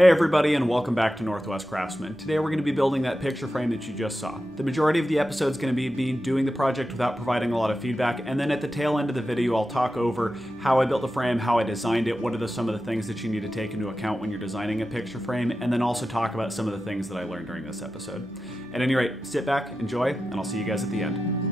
Hey everybody, and welcome back to Northwest Craftsman. Today we're going to be building that picture frame that you just saw. The majority of the episode is going to be me doing the project without providing a lot of feedback, and then at the tail end of the video I'll talk over how I built the frame, how I designed it, what are some of the things that you need to take into account when you're designing a picture frame, and then also talk about some of the things that I learned during this episode. At any rate, sit back, enjoy, and I'll see you guys at the end.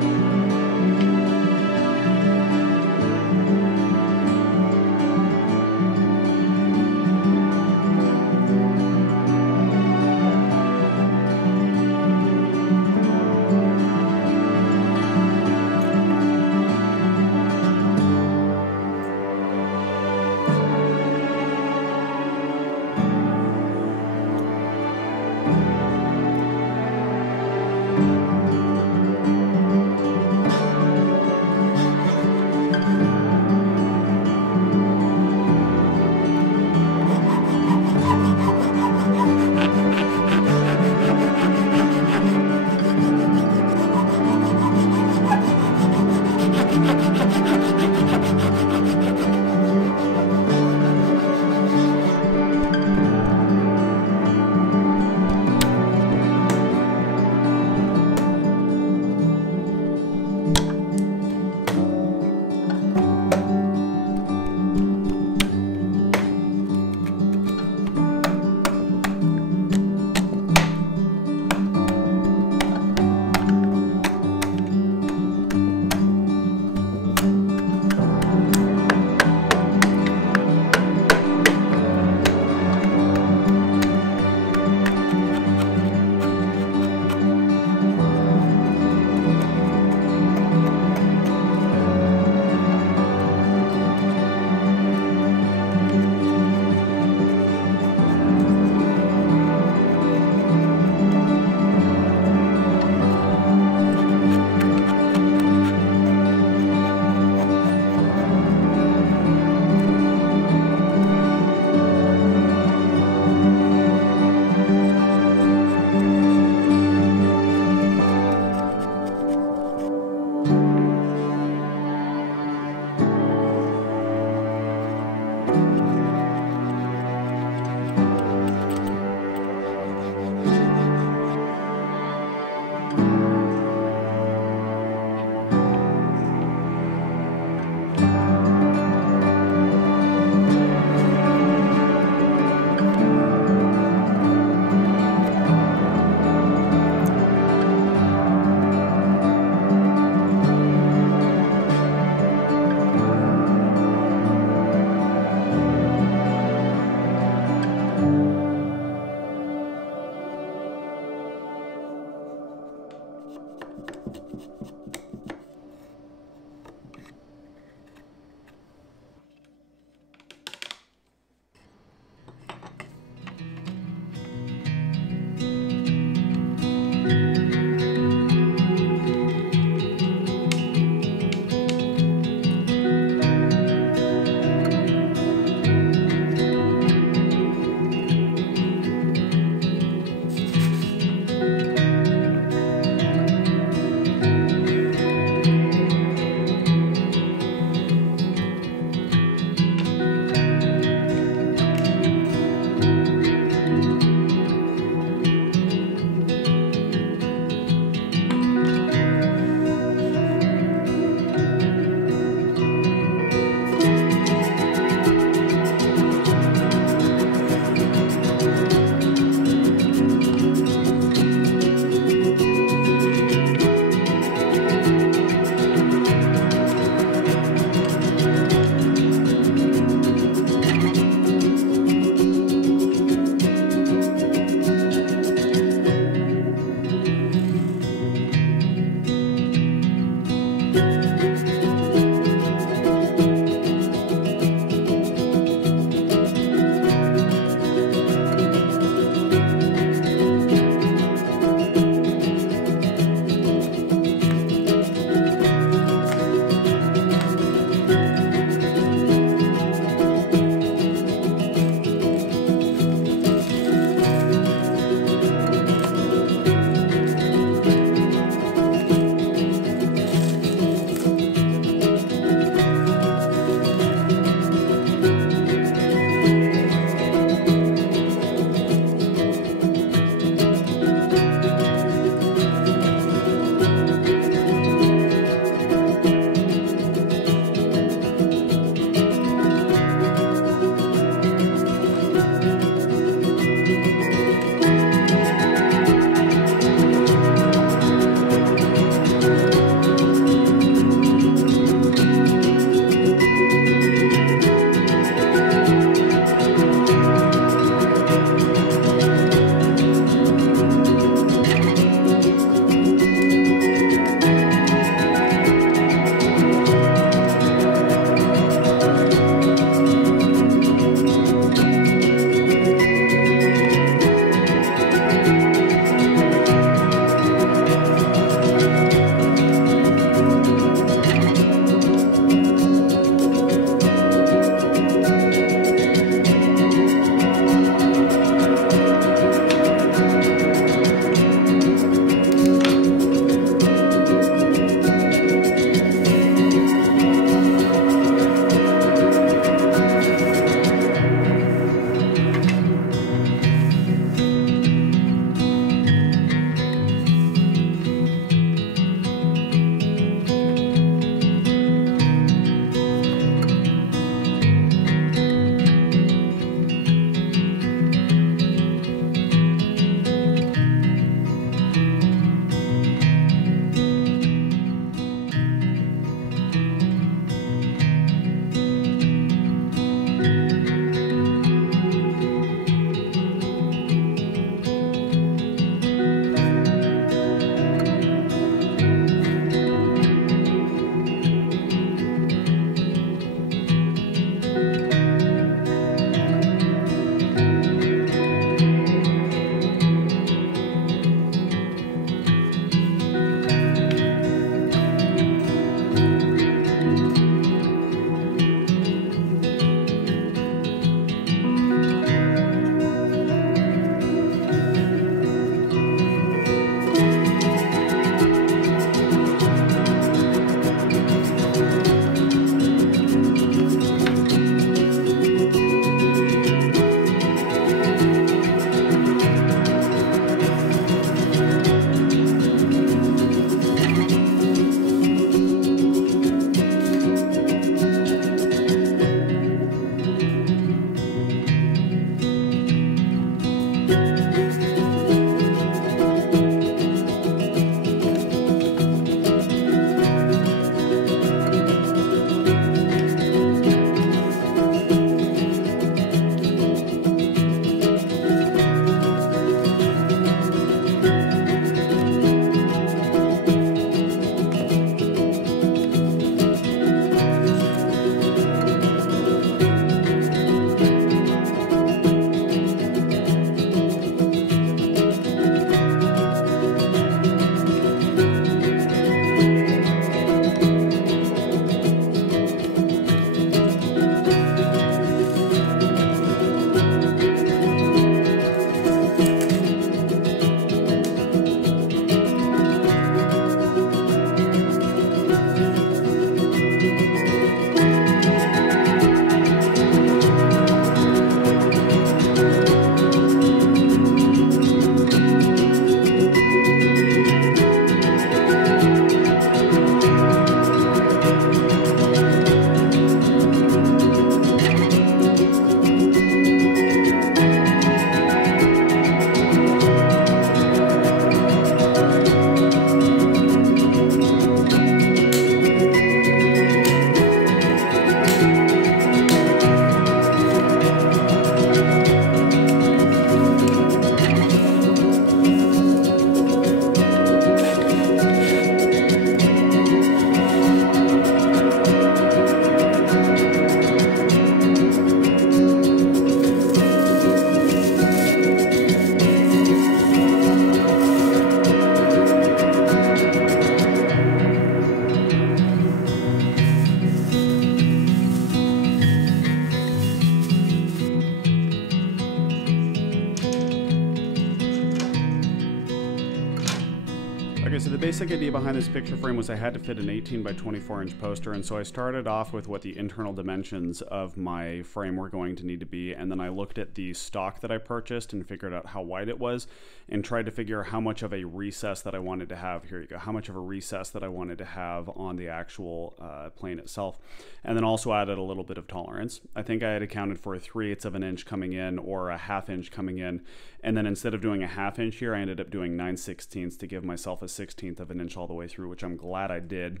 basic idea behind this picture frame was I had to fit an 18 by 24 inch poster, and so I started off with what the internal dimensions of my frame were going to need to be, and then I looked at the stock that I purchased and figured out how wide it was and tried to figure how much of a recess that I wanted to have. Here you go, how much of a recess that I wanted to have on the actual plane itself, and then also added a little bit of tolerance. I think I had accounted for a 3/8 of an inch coming in or a 1/2 inch coming in, and then instead of doing a 1/2 inch here, I ended up doing 9/16 to give myself a 1/16 of an inch all the way through, which I'm glad I did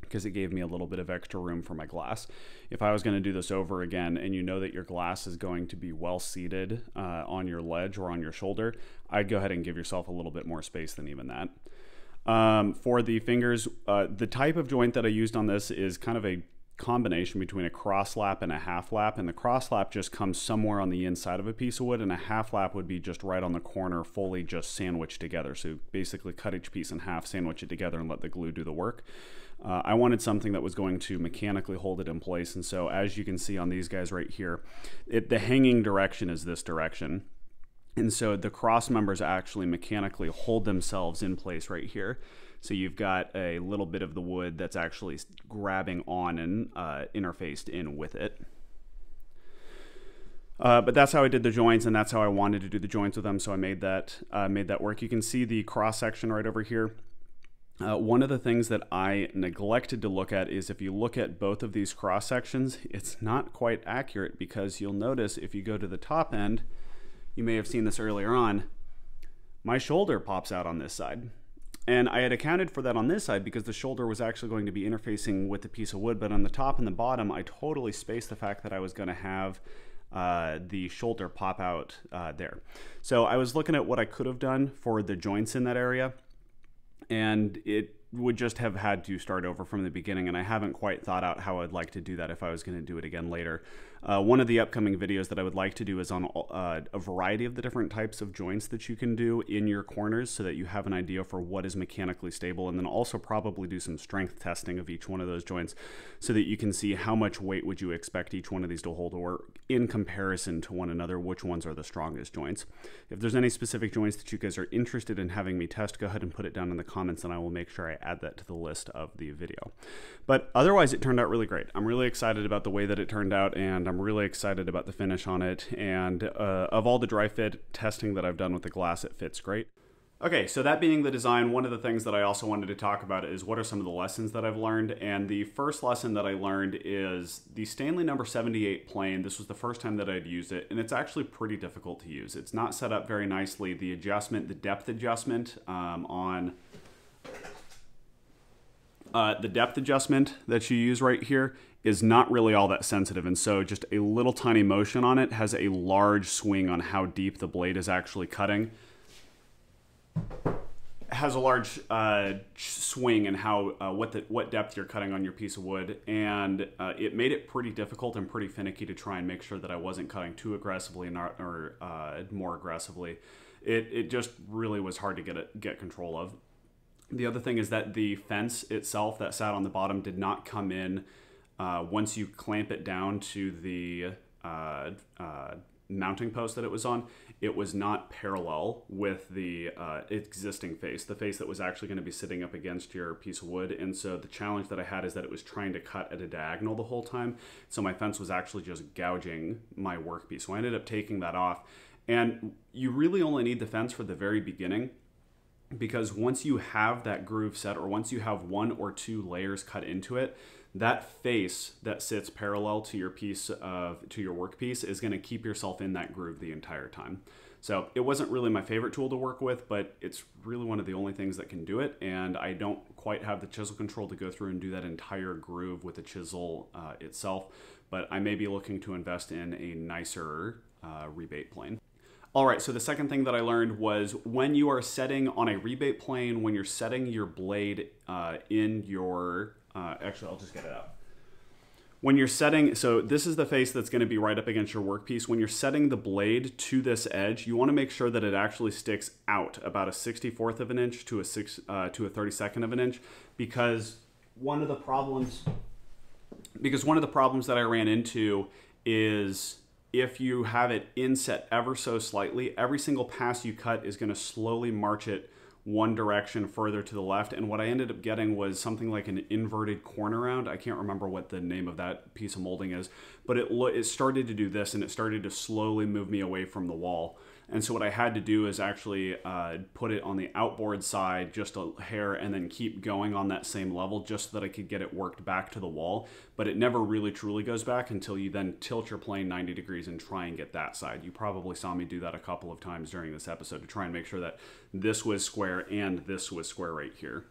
because it gave me a little bit of extra room for my glass. If I was going to do this over again and you know that your glass is going to be well seated on your ledge or on your shoulder, I'd go ahead and give yourself a little bit more space than even that. For the fingers, the type of joint that I used on this is kind of a combination between a cross lap and a half lap, and the cross lap just comes somewhere on the inside of a piece of wood, and a half lap would be just right on the corner, fully just sandwiched together. So basically cut each piece in half, sandwich it together, and let the glue do the work. I wanted something that was going to mechanically hold it in place, and so as you can see on these guys right here, the hanging direction is this direction. And so the cross members actually mechanically hold themselves in place right here. So you've got a little bit of the wood that's actually grabbing on and interfaced in with it. But that's how I did the joints, and that's how I wanted to do the joints with them. So I made that work. You can see the cross section right over here. One of the things that I neglected to look at is if you look at both of these cross sections, it's not quite accurate, because you'll notice if you go to the top end, you may have seen this earlier on, my shoulder pops out on this side. And I had accounted for that on this side because the shoulder was actually going to be interfacing with the piece of wood, but on the top and the bottom, I totally spaced the fact that I was going to have the shoulder pop out there. So I was looking at what I could have done for the joints in that area, and it would just have had to start over from the beginning, and I haven't quite thought out how I'd like to do that if I was going to do it again later. One of the upcoming videos that I would like to do is on a variety of the different types of joints that you can do in your corners so that you have an idea for what is mechanically stable, and then also probably do some strength testing of each one of those joints so that you can see how much weight would you expect each one of these to hold, or in comparison to one another, which ones are the strongest joints. If there's any specific joints that you guys are interested in having me test, go ahead and put it down in the comments, and I will make sure I add that to the list of the video. But otherwise, it turned out really great. I'm really excited about the way that it turned out, and I'm really excited about the finish on it. And of all the dry fit testing that I've done with the glass, it fits great. Okay, so that being the design, one of the things that I also wanted to talk about is what are some of the lessons that I've learned. And the first lesson that I learned is the Stanley No. 78 plane. This was the first time that I'd used it, and it's actually pretty difficult to use. It's not set up very nicely. The adjustment, the depth adjustment the depth adjustment that you use right here is not really all that sensitive, and so just a little tiny motion on it has a large swing on how deep the blade is actually cutting. Has a large swing in how what depth you're cutting on your piece of wood, and it made it pretty difficult and pretty finicky to try and make sure that I wasn't cutting too aggressively or more aggressively. It just really was hard to get control of. The other thing is that the fence itself that sat on the bottom did not come in once you clamp it down to the mounting post that it was on. It was not parallel with the existing face, the face that was actually going to be sitting up against your piece of wood. And so the challenge that I had is that it was trying to cut at a diagonal the whole time. So my fence was actually just gouging my workpiece. So I ended up taking that off. And you really only need the fence for the very beginning, because once you have that groove set, or once you have 1 or 2 layers cut into it, that face that sits parallel to your workpiece is going to keep yourself in that groove the entire time. So it wasn't really my favorite tool to work with, but it's really one of the only things that can do it, and I don't quite have the chisel control to go through and do that entire groove with the chisel itself, but I may be looking to invest in a nicer rebate plane. All right, so the second thing that I learned was when you are setting on a rebate plane, when you're setting your blade in your, actually I'll just get it out. When you're setting, so this is the face that's going to be right up against your workpiece. When you're setting the blade to this edge, you want to make sure that it actually sticks out about a 1/64 of an inch to a 32nd of an inch, because one of the problems that I ran into is if you have it inset ever so slightly, every single pass you cut is going to slowly march it one direction further to the left, and what I ended up getting was something like an inverted corner round. I can't remember what the name of that piece of molding is, but it started to do this, and it started to slowly move me away from the wall. And so what I had to do is actually put it on the outboard side just a hair and then keep going on that same level just so that I could get it worked back to the wall. But it never really truly goes back until you then tilt your plane 90 degrees and try and get that side. You probably saw me do that a couple of times during this episode to try and make sure that this was square and this was square right here.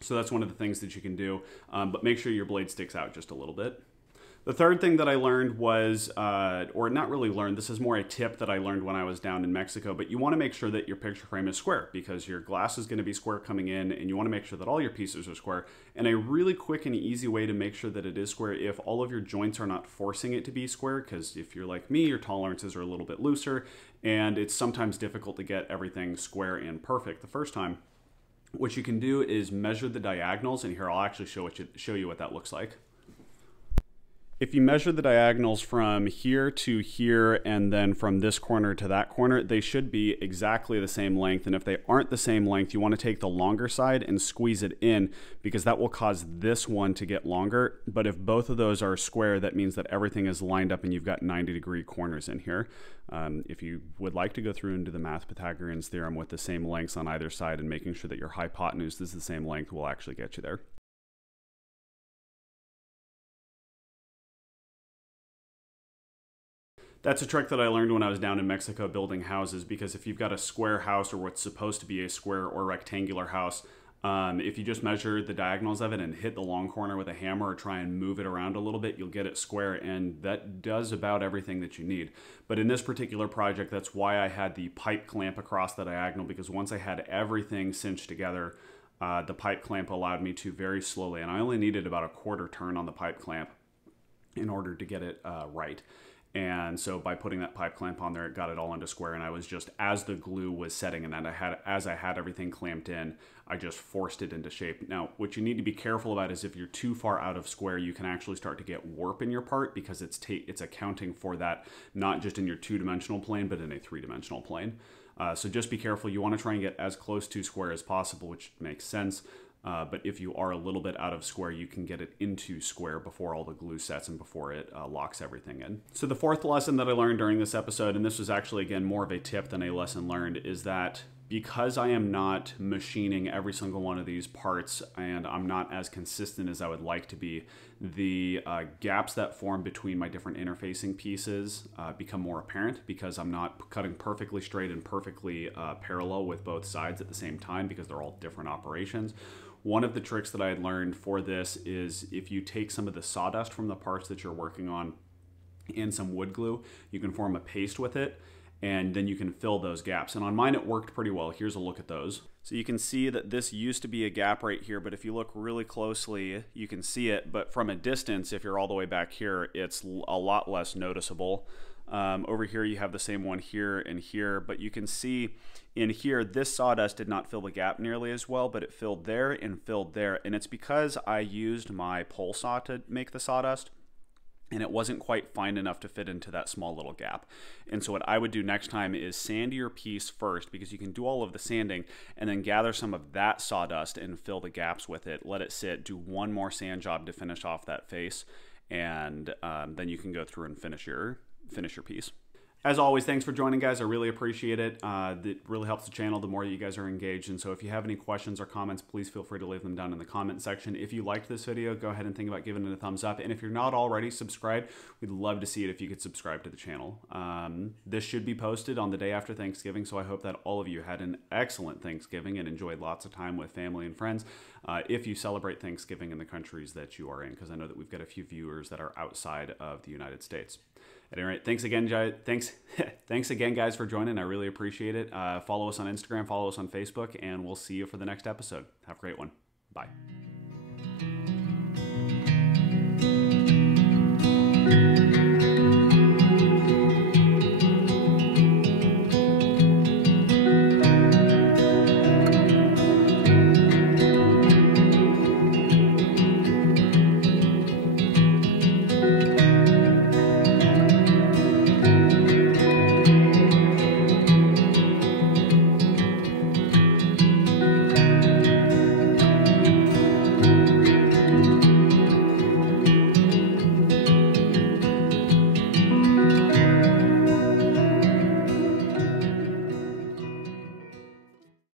So that's one of the things that you can do, but make sure your blade sticks out just a little bit. The third thing that I learned was, or not really learned, this is more a tip that I learned when I was down in Mexico, but you want to make sure that your picture frame is square because your glass is going to be square coming in, and you want to make sure that all your pieces are square. And a really quick and easy way to make sure that it is square, if all of your joints are not forcing it to be square, because if you're like me, your tolerances are a little bit looser, and it's sometimes difficult to get everything square and perfect the first time. What you can do is measure the diagonals, and here I'll actually show you what that looks like. If you measure the diagonals from here to here and then from this corner to that corner, they should be exactly the same length. And if they aren't the same length, you want to take the longer side and squeeze it in because that will cause this one to get longer. But if both of those are square, that means that everything is lined up and you've got 90-degree corners in here. If you would like to go through and do the math Pythagorean's theorem with the same lengths on either side and making sure that your hypotenuse is the same length will actually get you there. That's a trick that I learned when I was down in Mexico building houses, because if you've got a square house or what's supposed to be a square or rectangular house, if you just measure the diagonals of it and hit the long corner with a hammer or try and move it around a little bit, you'll get it square, and that does about everything that you need. But in this particular project, that's why I had the pipe clamp across the diagonal, because once I had everything cinched together, the pipe clamp allowed me to very slowly, and I only needed about a quarter turn on the pipe clamp in order to get it right. And so by putting that pipe clamp on there, it got it all into square, and I was just, as the glue was setting and then as I had everything clamped in, I just forced it into shape. Now, what you need to be careful about is if you're too far out of square, you can actually start to get warp in your part because it's accounting for that, not just in your two-dimensional plane, but in a three-dimensional plane. So just be careful. You want to try and get as close to square as possible, which makes sense. But if you are a little bit out of square, you can get it into square before all the glue sets and before it locks everything in. So the fourth lesson that I learned during this episode, and this was actually, again, more of a tip than a lesson learned, is that because I am not machining every single one of these parts and I'm not as consistent as I would like to be, the gaps that form between my different interfacing pieces become more apparent because I'm not cutting perfectly straight and perfectly parallel with both sides at the same time because they're all different operations. One of the tricks that I had learned for this is if you take some of the sawdust from the parts that you're working on and some wood glue, you can form a paste with it, and then you can fill those gaps. And on mine, it worked pretty well. Here's a look at those. So you can see that this used to be a gap right here, but if you look really closely, you can see it. But from a distance, if you're all the way back here, it's a lot less noticeable. Over here, you have the same one here and here, but you can see in here, this sawdust did not fill the gap nearly as well, but it filled there and filled there. And it's because I used my pole saw to make the sawdust, and it wasn't quite fine enough to fit into that small little gap. And so what I would do next time is sand your piece first, because you can do all of the sanding and then gather some of that sawdust and fill the gaps with it. Let it sit, do one more sand job to finish off that face, and then you can go through and finish your piece. As always, thanks for joining, guys. I really appreciate it. It really helps the channel the more that you guys are engaged. And so if you have any questions or comments, please feel free to leave them down in the comment section. If you liked this video, go ahead and think about giving it a thumbs up. And if you're not already subscribed, we'd love to see it if you could subscribe to the channel. This should be posted on the day after Thanksgiving, so I hope that all of you had an excellent Thanksgiving and enjoyed lots of time with family and friends. If you celebrate Thanksgiving in the countries that you are in, because I know that we've got a few viewers that are outside of the United States. At any rate, thanks again, guys, for joining. I really appreciate it. Follow us on Instagram, follow us on Facebook, and we'll see you for the next episode. Have a great one. Bye.